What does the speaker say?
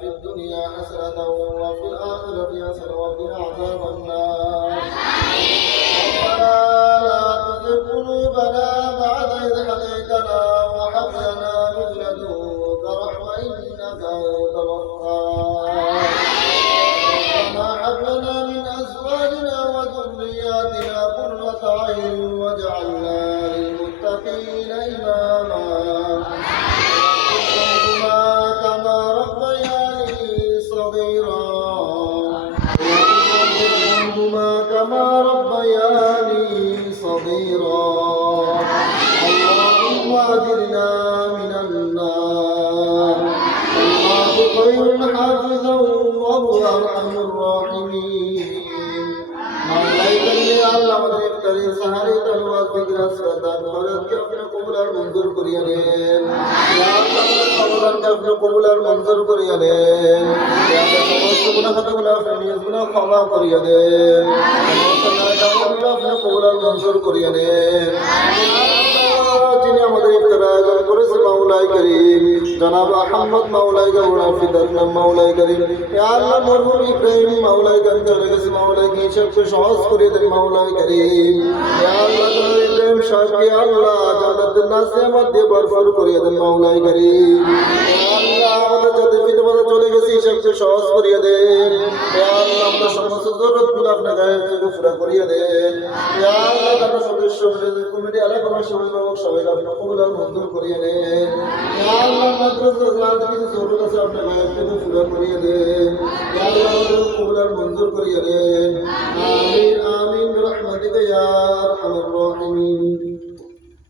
في الدنيا حسنة وفي الآخرة حسنة وقنا عذاب النار. ربنا لا تزغ قلوبنا بعد إذ هديتنا وهب لنا من لدنك رحمة إنك أنت الوهاب. ربنا هب لنا من أزواجنا وذرياتنا قرة أعين واجعلنا للمتقين إماما. كما ربياني صغيرا كما ربياني صغيرا. اللهم أجرنا من النار. الله خير حافظا وهو أرحم الراحمين. مولاي كريم আল্লাহ আমাদের ইফতারি সাহারি তালওয়াত জিকির আসরাত ফরজকে আপনি কবুল আর মঞ্জুর করিয়ে নেন। ইয়া আল্লাহ আমাদের রমজানকে আপনি কবুল আর মঞ্জুর করিয়ে নেন। ইয়া আল্লাহ সমস্ত গুনাহ খাতাগুলো আপনি গুনাহ ক্ষমা করিয়ে দেন। সমস্ত নাজাগুলো আপনি কবুল আর মঞ্জুর করিয়ে নেন। যিনি আমাদের ইফতার আয়োজন করেছে মাওলাই করিম জনাব আহমদ মাওলাই গৌড়া ফিদার নাম মাওলাই করিম। ইয়া আল্লাহ মরহুম ইব্রাহিম মাওলাই করিম চলে গেছে মাওলাই কি সবকে সহজ করে দেন মাওলাই করিম। ইয়া আল্লাহ জনাব ইব্রাহিম সাহেবকে আল্লাহ জান্নাতুল নাসিমাত দিয়ে ভরপুর করে দেন মাওলাই করিম। ইয়া আল্লাহ আমাদের যাতে বিধবা চলে গেছে সবকে সহজ করে দেন। ইয়া আল্লাহ আমরা সমস্ত জরুরতগুলো আপনার গায়ে থেকে পুরা করিয়ে দেন। ইয়া আল্লাহ যারা সদস্য কমিটি এলাকার সবাই আপনি কবুল আর মঞ্জুর করিয়ে নেন। ইয়া আল্লাহ মাদ্রাসা যাদের কিছু জরুরত আছে আপনার গায়ে থেকে পুরা করিয়ে দেন। ইয়া আল্লাহ আমাদের কবুল আর মঞ্জুর করিয়ে দেন। আমিন আমিন বিরহমাতিকা ইয়া আরহামার রাহিমিন।